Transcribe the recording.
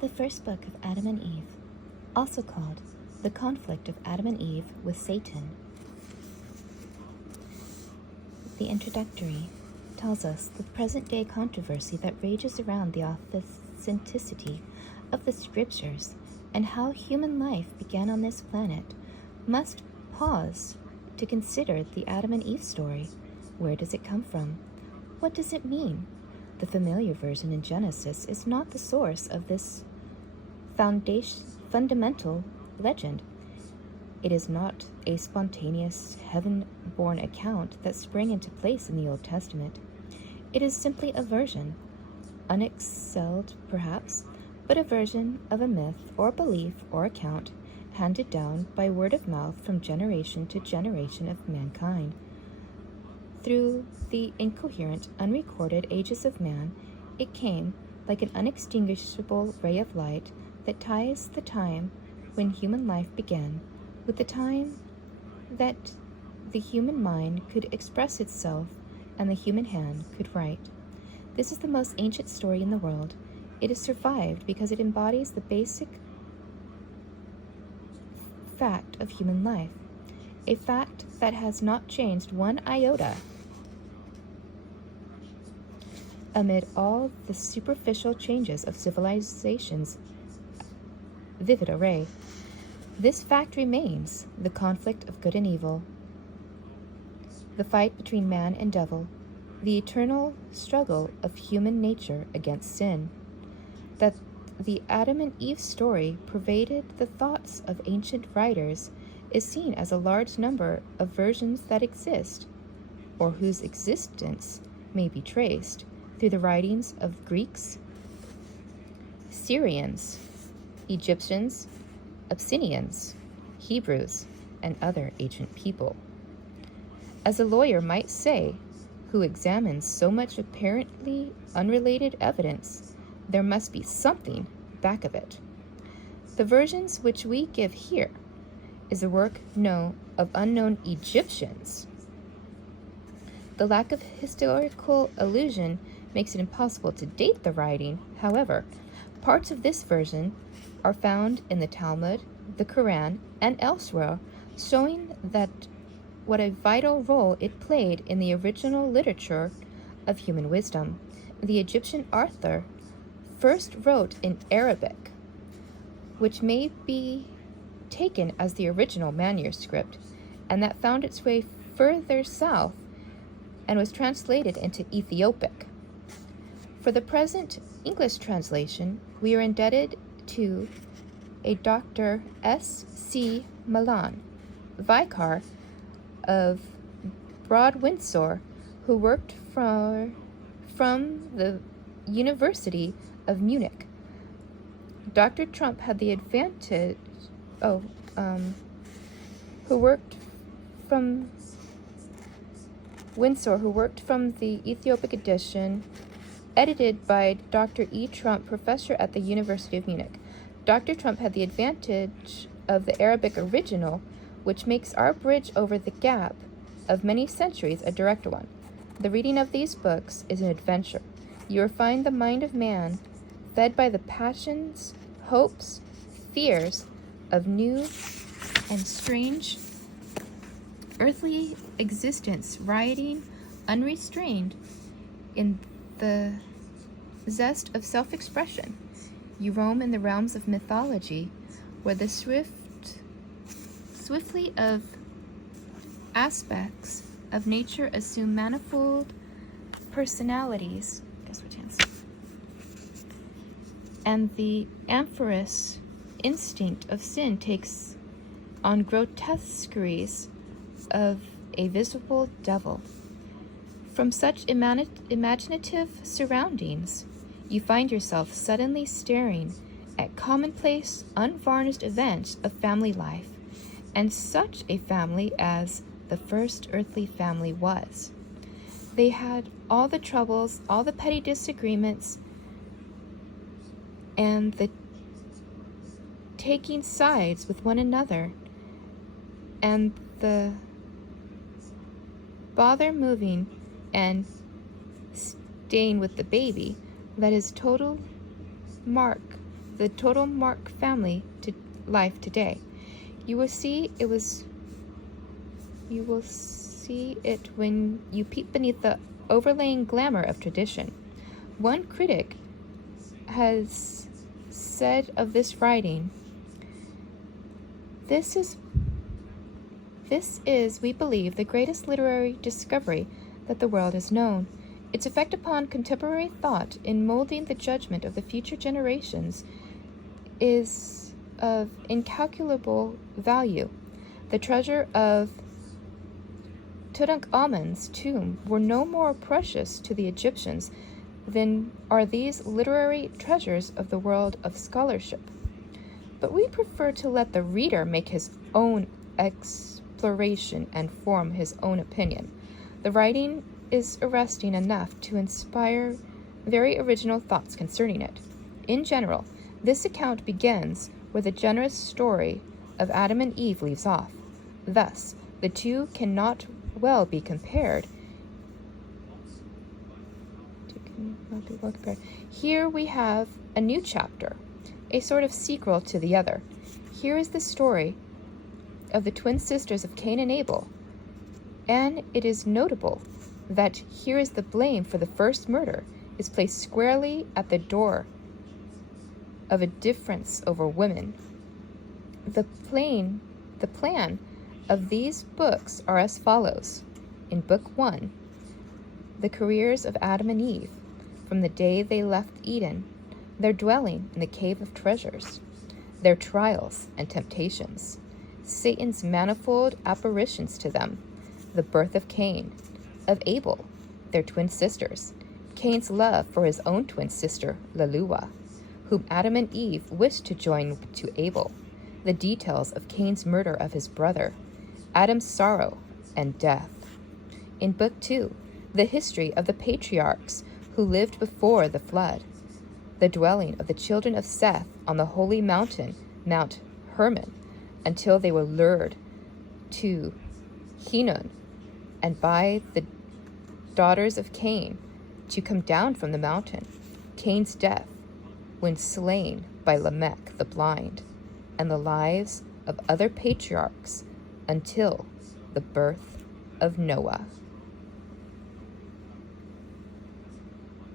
The first book of Adam and Eve, also called The Conflict of Adam and Eve with Satan. The introductory tells us the present-day controversy that rages around the authenticity of the scriptures and how human life began on this planet must pause to consider the Adam and Eve story. Where does it come from? What does it mean? The familiar version in Genesis is not the source of this fundamental legend. It is not a spontaneous, heaven-born account that sprang into place in the Old Testament. It is simply a version, unexcelled perhaps, but a version of a myth or belief or account handed down by word of mouth from generation to generation of mankind. Through the incoherent, unrecorded ages of man, it came like an unextinguishable ray of light that ties the time when human life began with the time that the human mind could express itself and the human hand could write. This is the most ancient story in the world. It has survived because it embodies the basic fact of human life, a fact that has not changed one iota amid all the superficial changes of civilization's vivid array. This fact remains the conflict of good and evil, the fight between man and devil, the eternal struggle of human nature against sin. That the Adam and Eve story pervaded the thoughts of ancient writers is seen as a large number of versions that exist, or whose existence may be traced through the writings of Greeks, Syrians, Egyptians, Abyssinians, Hebrews, and other ancient people. As a lawyer might say, who examines so much apparently unrelated evidence, there must be something back of it. The versions which we give here is a work of unknown Egyptians. The lack of historical allusion makes it impossible to date the writing. However, parts of this version are found in the Talmud, the Quran, and elsewhere, showing that what a vital role it played in the original literature of human wisdom. The Egyptian author first wrote in Arabic, which may be taken as the original manuscript, and that found its way further south and was translated into Ethiopic. For the present English translation, we are indebted to a Dr. S.C. Milan, Vicar of Broad Windsor, who worked from the University of Munich. Dr. Trump had the advantage, who worked from Windsor, who worked from the Ethiopic edition, edited by Dr. E. Trump, professor at the University of Munich. Dr. Trump had the advantage of the Arabic original, which makes our bridge over the gap of many centuries a direct one. The reading of these books is an adventure. You will find the mind of man fed by the passions, hopes, fears of new and strange earthly existence, rioting unrestrained in the zest of self-expression. You roam in the realms of mythology, where the swiftly of aspects of nature assume manifold personalities. Guess what chance? And the amorphous instinct of sin takes on grotesqueries of a visible devil. From such imaginative surroundings, you find yourself suddenly staring at commonplace, unvarnished events of family life, and such a family as the first earthly family was. They had all the troubles, all the petty disagreements, and the taking sides with one another, and the bother moving and staying with the baby that is total mark the total Mark family to life today. You will see it when you peep beneath the overlaying glamour of tradition. One critic has said of this writing, This is, we believe, the greatest literary discovery that the world has known. Its effect upon contemporary thought in molding the judgment of the future generations is of incalculable value. The treasure of Tutankhamun's tomb were no more precious to the Egyptians than are these literary treasures of the world of scholarship. But we prefer to let the reader make his own exploration and form his own opinion. The writing is arresting enough to inspire very original thoughts concerning it. In general, this account begins where the generous story of Adam and Eve leaves off. Thus, the two cannot well be compared. Here we have a new chapter, a sort of sequel to the other. Here is the story of the twin sisters of Cain and Abel, and it is notable that here is the blame for the first murder is placed squarely at the door of a difference over women. The plan of these books are as follows. In Book 1, the careers of Adam and Eve, from the day they left Eden, their dwelling in the cave of treasures, their trials and temptations, Satan's manifold apparitions to them, the birth of Cain, of Abel, their twin sisters, Cain's love for his own twin sister, Lelua, whom Adam and Eve wished to join to Abel, the details of Cain's murder of his brother, Adam's sorrow and death. In Book 2, the history of the patriarchs who lived before the flood, the dwelling of the children of Seth on the holy mountain, Mount Hermon, until they were lured to Hinnom, and by the daughters of Cain to come down from the mountain, Cain's death when slain by Lamech the blind, and the lives of other patriarchs until the birth of Noah.